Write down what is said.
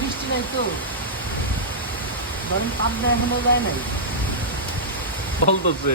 বৃষ্টি নাই তো ধরেন পাবনা এখনো যায় নাই বলতেছে